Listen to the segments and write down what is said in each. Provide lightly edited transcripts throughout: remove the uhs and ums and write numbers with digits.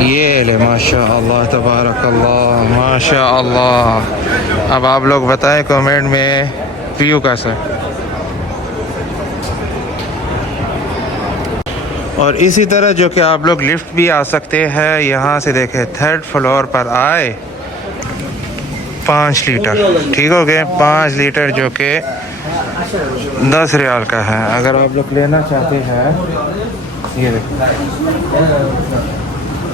ये ले माशा अल्लाह तबारक अल्लाह माशा अल्लाह। अब आप लोग बताएं कमेंट में व्यू कैसा है। और इसी तरह जो कि आप लोग लिफ्ट भी आ सकते हैं यहाँ से। देखें थर्ड फ्लोर पर आए 5 लीटर ठीक हो गए। 5 लीटर जो कि 10 रियाल का है। अगर आप लोग लेना चाहते हैं ये देखो।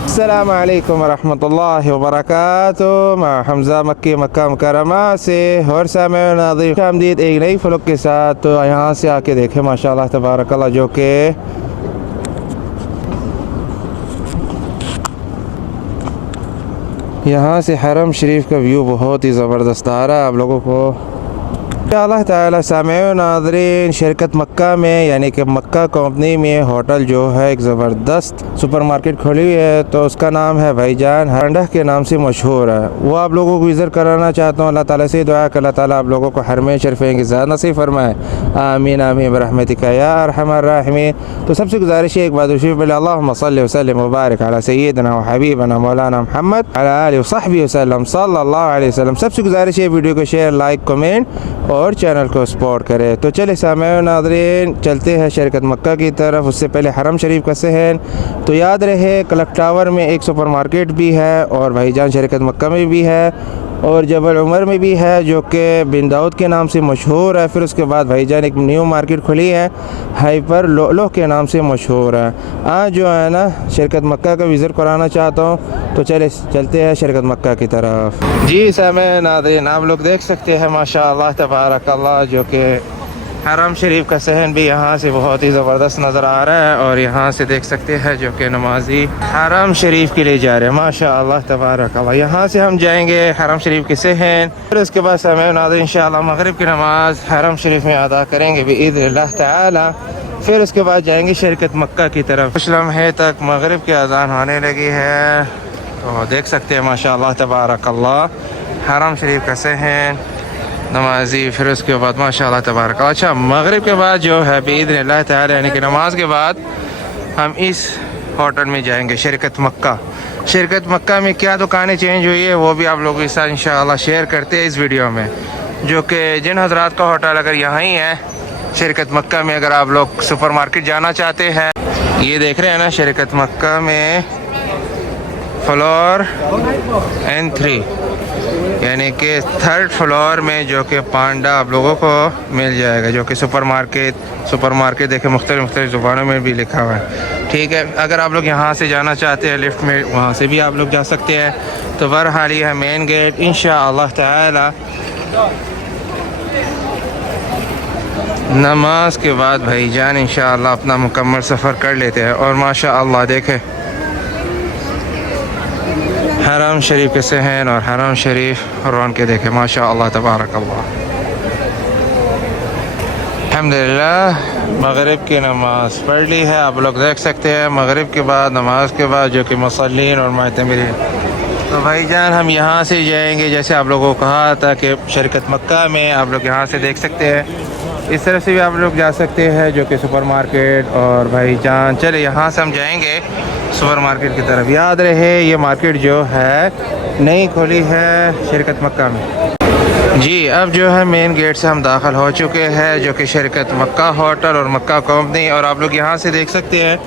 अस्सलाम वालेकुम वरहमतुल्लाहि वबरकातुहू। मैं हमज़ा मक्की मक्का मुकरमा से और सामईन नाज़रीन खुशामदीद एक नई फ़्लॉग के साथ। तो यहाँ से आके देखें माशाअल्लाह तबारकल्लाह जो कि यहाँ से हरम शरीफ का व्यू बहुत ही ज़बरदस्त आ रहा है आप लोगों को इंशाअल्लाह ताला। सामईन नाज़रीन शरकत मक्का में यानी कि मक्का कंपनी में होटल जो है एक ज़बरदस्त सुपरमार्केट खुली हुई है। तो उसका नाम है भाईजान हरंडह के नाम से मशहूर है। वो आप लोगों को विज़िट कराना चाहता हूँ। अल्लाह ताला से दुआ कि अल्लाह ताला आप लोगों को हरमैन शरीफ़ैन की ज़ियारत नसीब फरमाए। आमीन आमीन बरहमतिका या अरहमर राहिमीन। तो सबसे गुजारिश है एक बात उसी पहले अल्लाहुम्मा सल्लि व सल्लिम व बारिक अला सय्यिदिना व हबीबना मौलाना मुहम्मद अला आलिहि व सहबिहि वसल्लम सल्लल्लाहु अलैहि वसल्लम। सबसे गुजारिश है वीडियो को शेयर लाइक कमेंट और चैनल को सपोर्ट करें। तो चले सामईन नाज़रीन चलते हैं शरकत मक्का की तरफ। उससे पहले हरम शरीफ का सहन तो याद रहे क्लॉक टावर में एक सुपरमार्केट भी है और भाईजान शरकत मक्का में भी है और जबल उमर में भी है जो कि बिन दाऊद के नाम से मशहूर है। फिर उसके बाद भाईजान एक न्यू मार्केट खुली है हाइपर लोह के नाम से मशहूर है। आज जो है ना शरकत मक्का का विज़िट कराना चाहता हूँ। तो चलते हैं शरकत मक्का की तरफ। जी सामईन नाज़रीन आप लोग देख सकते हैं माशाअल्लाह तबारक अल्लाह जो कि हरम शरीफ का सहन भी यहाँ से बहुत ही ज़बरदस्त नज़र आ रहा है। और यहाँ से देख सकते हैं जो कि नमाजी हरम शरीफ के लिए जा रहे हैं माशाअल्लाह तबारक अल्लाह। यहाँ से हम जाएंगे हरम शरीफ के सहन। फिर उसके बाद सामईन नाज़रीन इंशाअल्लाह मगरिब की नमाज़ हरम शरीफ में अदा करेंगे बिइज़्निल्लाह ताला। फिर उसके बाद जाएंगे शरकत मक्का की तरफ। कुछ लम्हे तक मगरिब की अज़ान होने लगी है। तो देख सकते हैं माशाअल्लाह तबारक अल्लाह हरम शरीफ का सहन नमाजी। फिर उसके बाद माशाअल्लाह तबारक। अच्छा मगरिब के बाद जो है बिइज़्निल्लाह ताला यानी कि नमाज के बाद हम इस होटल में जाएंगे शरकत मक्का। शरकत मक्का में क्या दुकानें चेंज हुई है वो भी आप लोगों के साथ इंशाअल्लाह शेयर करते हैं इस वीडियो में। जो कि जिन हजरात का होटल अगर यहाँ ही है शरकत मक्का में अगर आप लोग सुपरमार्केट जाना चाहते हैं ये देख रहे हैं ना शरकत मक्का में फ्लोर N3 यानी कि थर्ड फ्लोर में जो कि पांडा आप लोगों को मिल जाएगा जो कि सुपरमार्केट देखे मुख्तलिफ ज़ुबानों में भी लिखा हुआ है। ठीक है अगर आप लोग यहाँ से जाना चाहते हैं लिफ्ट में वहाँ से भी आप लोग जा सकते हैं। तो बहरहाल ये है मेन गेट। इंशाअल्लाह ताला नमाज के बाद भाईजान इंशाअल्लाह अपना मुकम्मल सफ़र कर लेते हैं। और माशाअल्लाह देखें हरम शरीफ के सहन और हरम शरीफ रौन के देखे माशाअल्लाह तबारक अल्लाह। अल्हम्दुलिल्लाह मगरिब की नमाज़ पढ़ ली है आप लोग देख सकते हैं। मगरिब के बाद नमाज के बाद जो कि मुसल्लीन और मातमिरीन। तो भाईजान हम यहाँ से जाएंगे जैसे आप लोगों को कहा था कि शरकत मक्का में आप लोग यहाँ से देख सकते हैं। इस तरफ से भी आप लोग जा सकते हैं जो कि सुपरमार्केट। और भाईजान चले यहाँ से हम जाएंगे सुपरमार्केट की तरफ। याद रहे ये मार्केट जो है नई खुली है शरकत मक्का में। जी अब जो है मेन गेट से हम दाखिल हो चुके हैं जो कि शरकत मक्का होटल और मक्का कंपनी। और आप लोग यहाँ से देख सकते हैं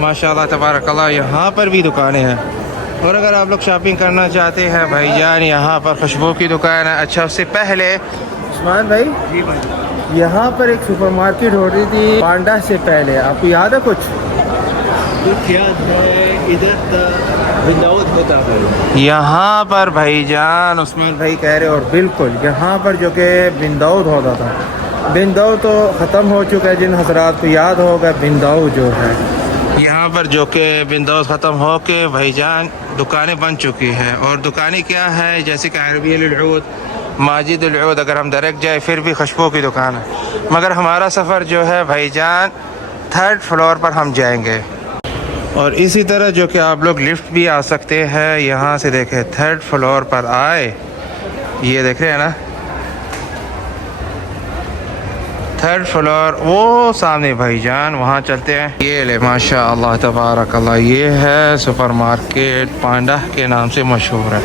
माशाअल्लाह तबारक अल्लाह यहाँ पर भी दुकानें हैं। और अगर आप लोग शॉपिंग करना चाहते हैं भाईजान यहाँ पर खुशबू की दुकान है। अच्छा उससे पहले उस्मान भाई जी भाई यहाँ पर एक सुपरमार्केट हो रही थी पांडा से पहले आपको याद है कुछ याद है इधर बिन दाऊद होता है यहाँ पर भाईजान उस्मान भाई कह रहे। और बिल्कुल यहाँ पर जो कि बिन दाऊद होता था। बिन दाऊद तो ख़त्म हो चुका है। जिन हजरात को याद होगा बिन दाऊद जो है यहाँ पर जो कि बिन दाऊद ख़त्म हो के भाईजान दुकानें बन चुकी हैं। और दुकानें क्या है जैसे कि अरबियल उद माजिद उद अगर हम डायरेक्ट जाए फिर भी खुशबू की दुकान है। मगर हमारा सफ़र जो है भाईजान थर्ड फ्लोर पर हम जाएंगे। और इसी तरह जो कि आप लोग लिफ्ट भी आ सकते हैं यहाँ से देखें थर्ड फ्लोर पर आए ये देख रहे हैं ना थर्ड फ्लोर वो सामने भाईजान, वहाँ चलते हैं। ये ले माशा अल्लाह तबारक अल्लाह, ये है सुपरमार्केट पांडा के नाम से मशहूर है।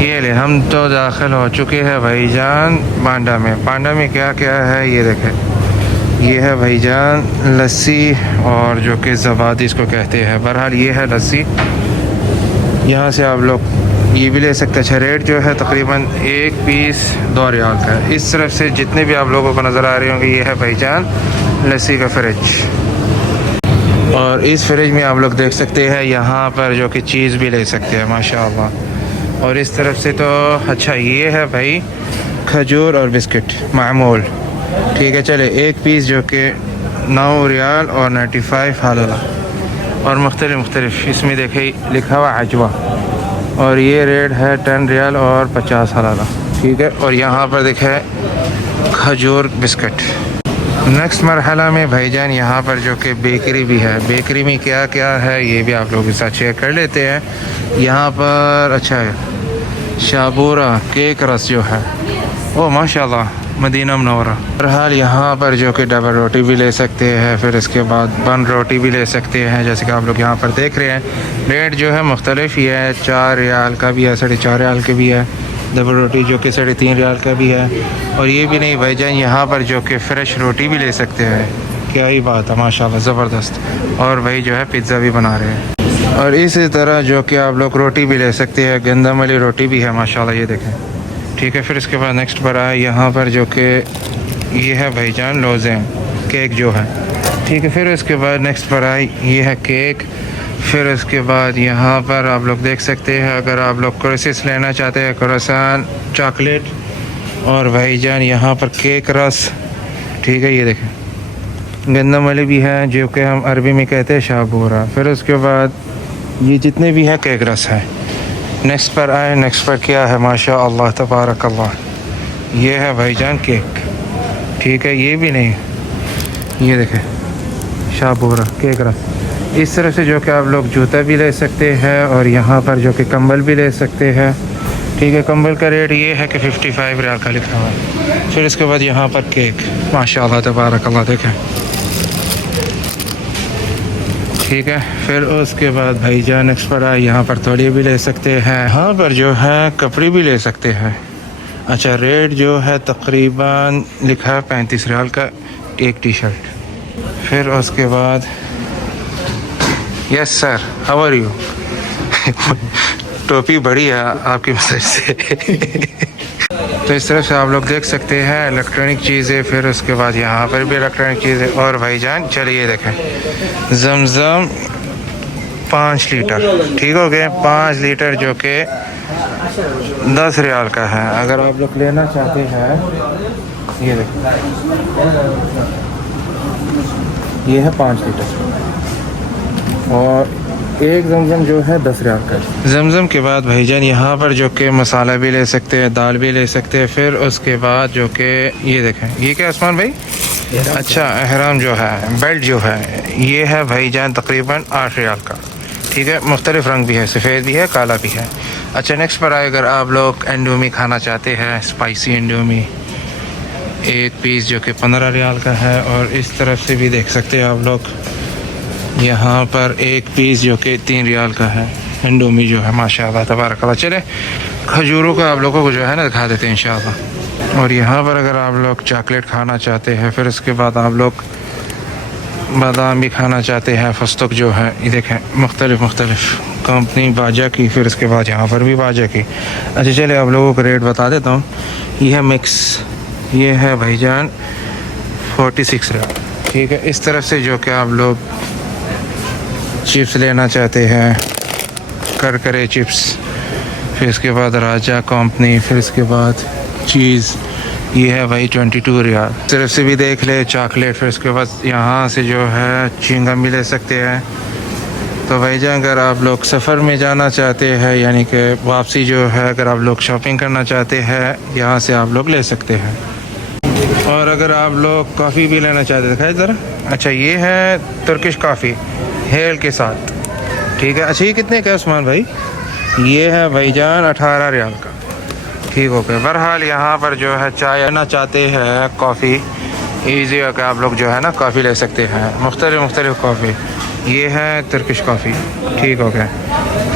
ये ले हम तो दाखिल हो चुके हैं भाईजान पांडा में। पांडा में क्या क्या है ये देखें। ये है भाईजान लस्सी और जो कि ज़बादी इसको कहते हैं। बहरहाल ये है लस्सी, यहाँ से आप लोग ये भी ले सकते हैं। अच्छा रेट जो है तकरीबन एक पीस 2 रियाल का है। इस तरफ से जितने भी आप लोगों को नज़र आ रहे होंगे ये है भाईजान लस्सी का फ्रिज। और इस फ्रिज में आप लोग देख सकते हैं यहाँ पर जो कि चीज़ भी ले सकते हैं माशाअल्लाह। और इस तरफ से तो अच्छा ये है भाई खजूर और बिस्किट मामूल, ठीक है। चले एक पीस जो कि 9 रियाल और 95 हालला और मुख्तलिफ इसमें देखे लिखा हुआ अजवा, और ये रेट है 10 रियाल और 50 हलाला, ठीक है। और यहाँ पर देखे खजूर बिस्किट। नेक्स्ट मरहला में भाईजान यहाँ पर जो कि बेकरी भी है। बेकरी में क्या क्या है ये भी आप लोगों के साथ शेयर कर लेते हैं। यहाँ पर अच्छा है शाबूरा केक रस जो है वो माशाल्लाह मदीना मनौरा। बहरहाल यहाँ पर जो कि डबल रोटी भी ले सकते हैं, फिर इसके बाद बन रोटी भी ले सकते हैं, जैसे कि आप लोग यहाँ पर देख रहे हैं। रेट जो है मुख्तलिफ ही है, 4 रियाल का भी है, 4.5 रियाल का भी है, डबल रोटी जो कि 3.5 रियाल का भी है। और ये भी नहीं भाईजान यहाँ पर जो कि फ़्रेश रोटी भी ले सकते हैं। क्या ही बात है माशाल्लाह ज़बरदस्त। और भाई जो है पिज़्ज़ा भी बना रहे हैं। और इसी तरह जो कि आप लोग रोटी भी ले सकते हैं, गंदम वाली रोटी भी है माशाल्लाह, ये देखें, ठीक है। फिर इसके बाद नेक्स्ट पर आए यहाँ पर जो कि ये है भाईजान लोज़ें केक जो है, ठीक है। फिर इसके बाद नेक्स्ट पर आए ये है केक। फिर इसके बाद यहाँ पर आप लोग देख सकते हैं अगर आप लोग क्रोसेस लेना चाहते हैं, क्रोसान चॉकलेट और भाईजान यहाँ पर केक रस, ठीक है। ये देखें गंदम वाली भी है जो कि हम अरबी में कहते हैं शाबूरा। फिर उसके बाद ये जितने भी है केक रस है। नेक्स्ट पर आए, नेक्स्ट पर क्या है माशा अल्लाह तबारक अल्लाह, ये है भाईजान केक, ठीक है। ये भी नहीं, ये देखें शाबूरा केक रस। इस तरह से जो कि आप लोग जूता भी ले सकते हैं और यहाँ पर जो कि कंबल भी ले सकते हैं, ठीक है। कंबल का रेट ये है कि 55 रियाल का लिखा हुआ है। फिर इसके बाद यहाँ पर केक माशा अल्लाह तबारक अल्लाह देखें, ठीक है। फिर उसके बाद भाईजान नेक्स्ट पर आए, यहाँ पर तौलिए भी ले सकते हैं, यहाँ पर जो है कपड़े भी ले सकते हैं। अच्छा रेट जो है तकरीबन लिखा है 35 रियाल का एक टी शर्ट। फिर उसके बाद yes sir how are you टोपी बड़ी है आपकी वजह से तो इस तरह से आप लोग देख सकते हैं इलेक्ट्रॉनिक चीज़ें। फिर उसके बाद यहाँ पर भी इलेक्ट्रॉनिक चीज़ें। और भाईजान चलिए देखें जमज़म 5 लीटर, ठीक हो गए 5 लीटर जो कि 10 रियाल का है। अगर आप लोग लेना चाहते हैं ये देखें, ये है 5 लीटर और एक जमज़म जो है 10 रियाल का। जमज़म के बाद भाईजान यहाँ पर जो कि मसाला भी ले सकते हैं, दाल भी ले सकते हैं। फिर उसके बाद जो कि ये देखें ये क्या उस्मान भाई, अच्छा एहराम जो है बेल्ट जो है ये है भाईजान तकरीबन 8 रियाल का, ठीक है। मुख्तलिफ रंग भी है, सफ़ेद भी है, काला भी है। अच्छा नेक्स्ट पर आए, अगर आप लोग इंडोमी खाना चाहते हैं स्पाइसी इंडोमी, एक पीस जो कि 15 रियाल का है। और इस तरफ से भी देख सकते हैं आप लोग यहाँ पर एक पीस जो कि 3 रियाल का है इंडोमी जो है माशाल्लाह तबारक अल्लाह। चले खजूरों को आप लोगों को जो है ना दिखा देते हैं इंशाल्लाह। और यहाँ पर अगर आप लोग चॉकलेट खाना चाहते हैं, फिर उसके बाद आप लोग बादाम भी खाना चाहते हैं, फस्तक जो है ये देखें मुख्तलिफ कंपनी बाजा की। फिर उसके बाद यहाँ पर भी बाजा की। अच्छा चले आप लोगों को रेट बता देता हूँ। ये है मिक्स, ये है भाईजान 46 रियाल, ठीक है। इस तरफ से जो कि आप लोग चिप्स लेना चाहते हैं करकरे चिप्स, फिर इसके बाद राजा कंपनी, फिर इसके बाद चीज़ ये है भाई 22 रियाल। तरफ से भी देख ले चॉकलेट। फिर इसके बाद यहाँ से जो है चिंगम भी ले सकते हैं। तो भाईजान अगर आप लोग सफ़र में जाना चाहते हैं यानी कि वापसी जो है अगर आप लोग शॉपिंग करना चाहते हैं यहाँ से आप लोग ले सकते हैं। और अगर आप लोग कॉफ़ी भी लेना चाहते हैं दिखाए ज़रा। अच्छा ये है तुर्किश कॉफ़ी हेल के साथ, ठीक है। अच्छा ये कितने का है उस्मान भाई? ये है भाईजान 18 रियाल का, ठीक हो गया। बहरहाल यहाँ पर जो है चाय लेना चाहते हैं कॉफ़ी ईजी होकर आप लोग जो है ना कॉफ़ी ले सकते हैं, मुख्तलिफ कॉफ़ी। ये है तुर्किश कॉफ़ी, ठीक हो गया।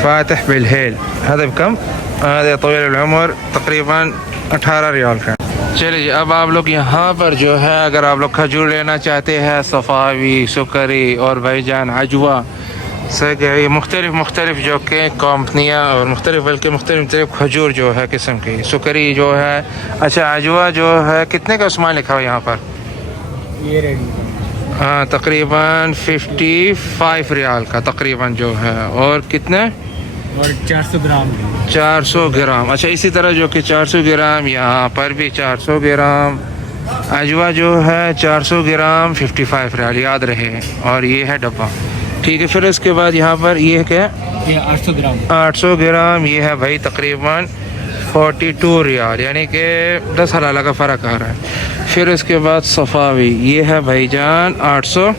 फातिह बिलहेल, हदा बकम? हदा तवील उम्र, तकरीबन 18 रियाल का। चलिए जी, अब आप लोग यहाँ पर जो है अगर आप लोग खजूर लेना चाहते हैं, सफ़ावी, सुकरी और भाईजान अजवा से ये मुख्तलिफ जो कि कंपनियाँ और मुख्तलिफ खजूर जो है किस्म की, सुकरी जो है। अच्छा, अजवा जो है कितने का सामान लिखा हुआ है यहाँ पर? ये रेडी, हाँ, तकरीबन 55 रियाल का तकरीबन जो है। और कितने? और 400 ग्राम। 400 ग्राम। अच्छा, इसी तरह जो कि 400 ग्राम यहाँ पर भी 400 ग्राम अजवा जो है 400 ग्राम 55 रियाल, याद रहे। और ये है डब्बा, ठीक है। फिर उसके बाद यहाँ पर ये है क्या? ये 800 ग्राम। 800 ग्राम ये है भाई तकरीबन 42 रियाल, यानी कि 10 हलाला का फ़र्क आ रहा है। फिर उसके बाद सफ़ावी ये है भाईजान 800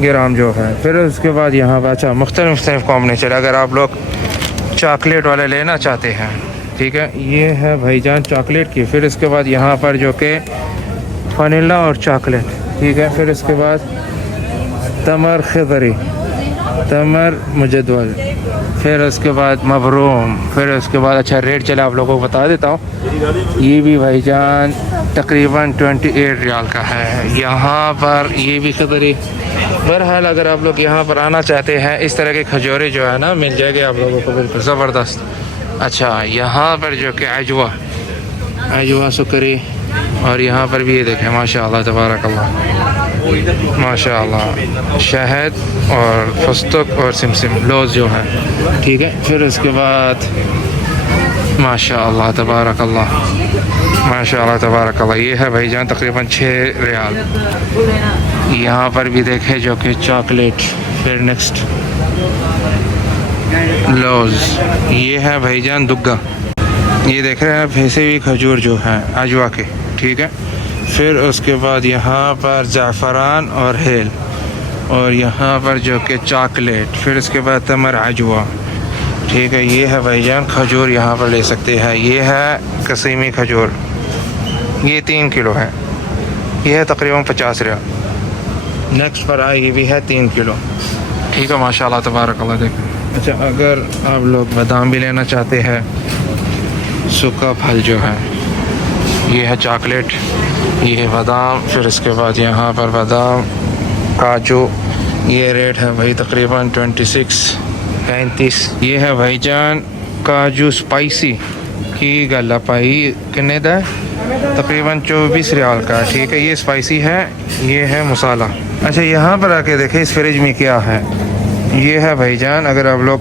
ग्राम जो है। फिर उसके बाद यहाँ पर अच्छा मुख्तलिफ कॉम्बिनेशन, अगर आप लोग चॉकलेट वाले लेना चाहते हैं, ठीक है, ये है भाईजान चॉकलेट की। फिर इसके बाद यहाँ पर जो कि वनीला और चॉकलेट, ठीक है। फिर इसके बाद तमर खिदरी, तमर मुजद्वल, फिर उसके बाद मबरूम। फिर उसके बाद अच्छा रेट चला आप लोगों को बता देता हूँ, ये भी भाईजान तकरीबन 28 रियाल का है यहाँ पर, ये भी खिदरी। बहरहाल अगर आप लोग यहाँ पर आना चाहते हैं, इस तरह के खजूरें जो है ना मिल जाएगी आप लोगों को, बिल्कुल ज़बरदस्त। अच्छा, यहाँ पर जो कि अजवा सुकरी, और यहाँ पर भी ये देखें माशाअल्लाह तबारकल्लाह, माशाअल्लाह शहद और फस्तक और सिमसिम लौज़ जो है, ठीक है। फिर उसके बाद माशाअल्लाह तबारकल्लाह, माशाअल्लाह तबारकल्लाह, ये है भाईजान तकरीबन 6 रियाल। यहाँ पर भी देखें जो कि चॉकलेट। फिर नेक्स्ट लौज़, ये है भाईजान दुग्गा, ये देख रहे हैं आप, ऐसे भी खजूर जो है अजवा के, ठीक है। फिर उसके बाद यहाँ पर ज़ाफ़रान और हेल, और यहाँ पर जो कि चॉकलेट। फिर उसके बाद तमर अजवा, ठीक है। ये है भाईजान खजूर, यहाँ पर ले सकते हैं। ये है कसीमी खजूर, ये 3 किलो है, ये है तकरीबन 50 रियाल। नेक्स्ट पर आए, ये भी है 3 किलो, ठीक है। माशाल्लाह तबारकल्लाह देखें। अच्छा, अगर आप लोग बादाम भी लेना चाहते हैं, सूखा फल जो है, ये है चॉकलेट, ये है बादाम। फिर इसके बाद यहाँ पर बादाम, काजू, ये रेट है भाई तकरीबन 35। ये है भाईजान काजू स्पाइसी की गला पाई, कितने दा? तकरीबन 24 रियाल का, ठीक है। ये स्पाइसी है, ये है मसाला। अच्छा, यहाँ पर आके देखें इस फ्रिज में क्या है। ये है भाईजान, अगर आप लोग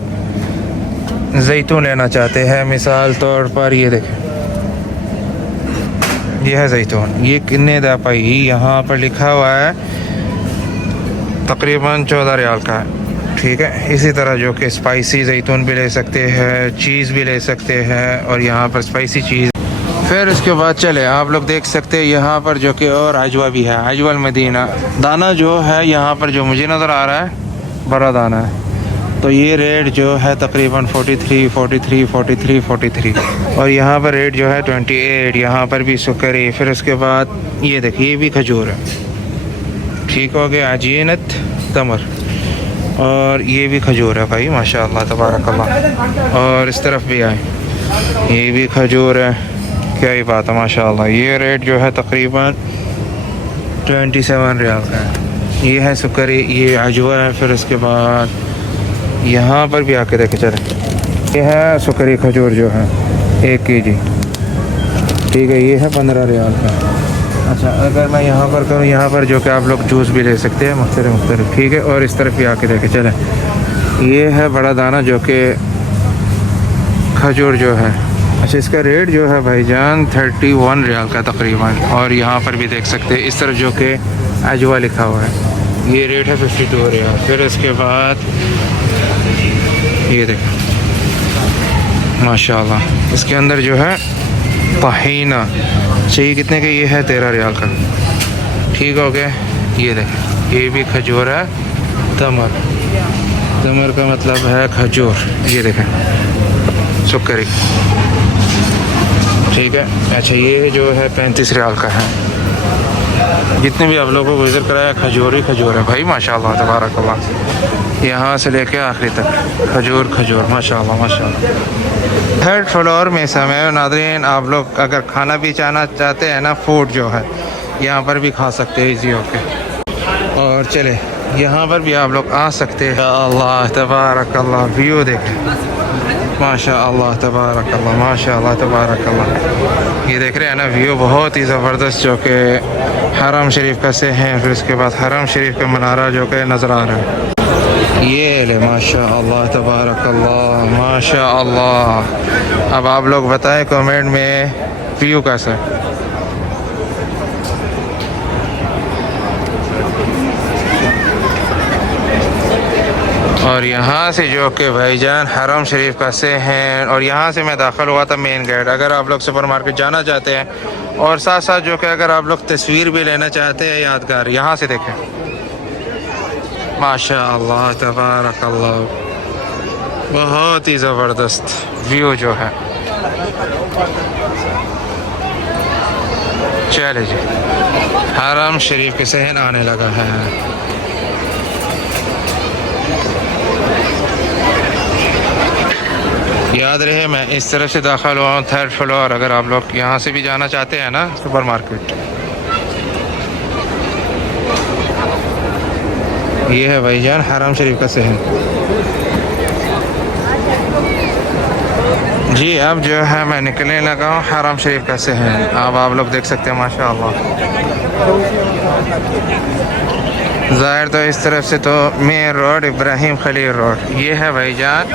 जैतून लेना चाहते हैं मिसाल तौर पर, ये देखें, ये है जैतून, ये कितने दा पाई, यहाँ पर लिखा हुआ है तकरीबन 14 रियाल का है, ठीक है। इसी तरह जो कि स्पाइसी जैतून भी ले सकते हैं, चीज़ भी ले सकते हैं, और यहाँ पर स्पाइसी चीज़। फिर उसके बाद चले आप लोग देख सकते हैं यहाँ पर जो कि और अजवा भी है, अजवल मदीना। दाना जो है यहाँ पर जो मुझे नज़र आ रहा है बड़ा दाना है, तो ये रेट जो है तकरीबन 43। और यहाँ पर रेट जो है 28। यहाँ पर भी सुकरी। फिर उसके बाद ये देखिए, ये भी खजूर है, ठीक हो गया, अजीनत तमर, और ये भी खजूर है भाई माशाअल्लाह तबारकल्लाह। और इस तरफ भी आए, ये भी खजूर है, क्या ही बात है माशाअल्लाह। ये रेट जो है तकरीबन 27 रियाल का है। ये है सुकरी, ये अजवा है। फिर उसके बाद यहाँ पर भी आके देखे चले, ये है सुकरी खजूर जो है 1 kg, ठीक है। ये है 15 रियाल का। अच्छा, अगर मैं यहाँ पर करूँ, यहाँ पर जो कि आप लोग जूस भी ले सकते हैं मुख्तलिफ, ठीक है। और इस तरफ भी आके देखे चले, ये है बड़ा दाना जो कि खजूर जो है। अच्छा, इसका रेट जो है भाईजान 31 रियाल का तकरीबन। और यहाँ पर भी देख सकते हैं इस तरफ जो कि अजवा लिखा हुआ है, ये रेट है 52 रियाल। फिर इसके बाद ये देखें माशाल्लाह, इसके अंदर जो है तहीना चाहिए, कितने का? ये है 13 रियाल का, ठीक हो गया। ये देखें, ये भी खजूर है, तमर का मतलब है खजूर, ये देखें सुकरी, ठीक है। अच्छा, ये जो है 35 रियाल का है, जितने भी आप लोगों को विज़िट कराया खजूर ही खजूर है भाई माशाल्लाह तबारकल्लाह। यहाँ से लेके आखिरी तक खजूर खजूर माशाल्लाह माशाल्लाह। थर्ड फ्लोर में समय नादरीन आप लोग अगर खाना भी चाहना चाहते हैं ना, फूड जो है यहाँ पर भी खा सकते हैं इजी होके। और चले यहाँ पर भी आप लोग आ सकते हैं। अल्लाह तबारकल्लाह व्यू देखें माशाअल्लाह तबारकल्लाह माशाअल्लाह तबारकल्लाह। ये देख रहे हैं ना व्यू बहुत ही ज़बरदस्त जो कि हरम शरीफ का से हैं। फिर उसके बाद हरम शरीफ का मनारा जो कि नज़र आ रहा है। ये ले माशाअल्लाह तबारकल्लाह माशाअल्लाह। अब आप लोग बताएं कमेंट में व्यू कैसा है। और यहाँ से जो कि भाईजान हरम शरीफ का से हैं। और यहाँ से मैं दाखिल हुआ था मेन गेट। अगर आप लोग सुपरमार्केट जाना चाहते हैं और साथ साथ जो कि अगर आप लोग तस्वीर भी लेना चाहते हैं यादगार, यहाँ से देखें माशाअल्लाह तबारकल्लाह बहुत ही ज़बरदस्त व्यू जो है। चले जी हरम शरीफ के सहन आने लगा है। याद रहे मैं इस तरफ से दाखिल हुआ हूँ थर्ड फ्लोर। अगर आप लोग यहाँ से भी जाना चाहते हैं ना सुपरमार्केट, ये है भाईजान हरम शरीफ का सहन। जी अब जो है मैं निकलने लगा हूँ हरम शरीफ का सहन। अब आप लोग देख सकते हैं माशाअल्लाह। ज़ाहिर तो इस तरफ से तो main road Ibrahim Khalil road. ये है भाईजान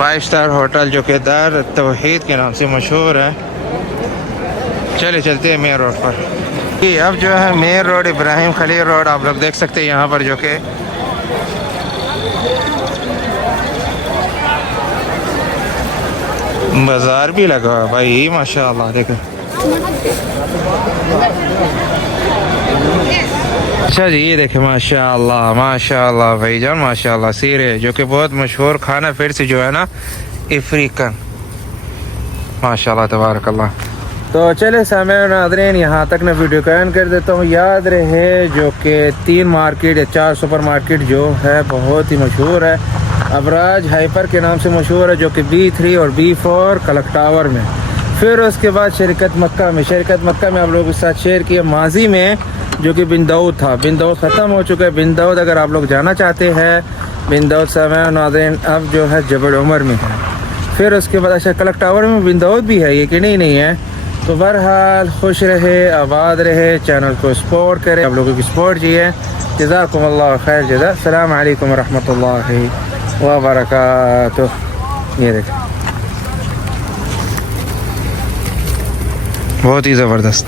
5 स्टार होटल जो कि दार तौहीद के नाम से मशहूर है। चले चलते हैं मेन रोड पर। जी अब जो है main road Ibrahim Khalil road आप लोग देख सकते हैं। यहाँ पर जो कि बाज़ार भी लगा है भाई माशाअल्लाह। देखो अच्छा जी ये देखे माशाअल्लाह माशाअल्लाह भाईजान माशाअल्लाह सीरे जो कि बहुत मशहूर खाना फिर से जो है ना अफ्रीकन माशाअल्लाह तबारकल्लाह। तो चले सामईन नाज़रीन यहाँ तक ना वीडियो का एंड कर देता हूँ। याद रहे जो कि 3 मार्केट या 4 सुपर मार्केट जो है बहुत ही मशहूर है। अबराज हाइपर के नाम से मशहूर है जो कि B3 और B4 कलक टावर में। फिर उसके बाद शरीकत मक्का में आप लोगों के साथ शेयर किया माजी में जो कि बिन दाऊद था। बिन दाऊद ख़त्म हो चुका है। बिन दाऊद अगर आप लोग जाना चाहते हैं बिन दाऊद सामईन नाज़रीन अब जो है जबल उमर में है। फिर उसके बाद अच्छा कलक टावर में बिन दाऊद भी है, ये कि नहीं है। तो बहरहाल खुश रहे आबाद रहे, चैनल को सपोर्ट करें, आप लोगों की सपोर्ट चाहिए। जज़ाकुमुल्लाह खैर जज़ा। अस्सलामु अलैकुम व रहमतुल्लाहि व बरकातुहू। ये देखें बहुत ही ज़बरदस्त।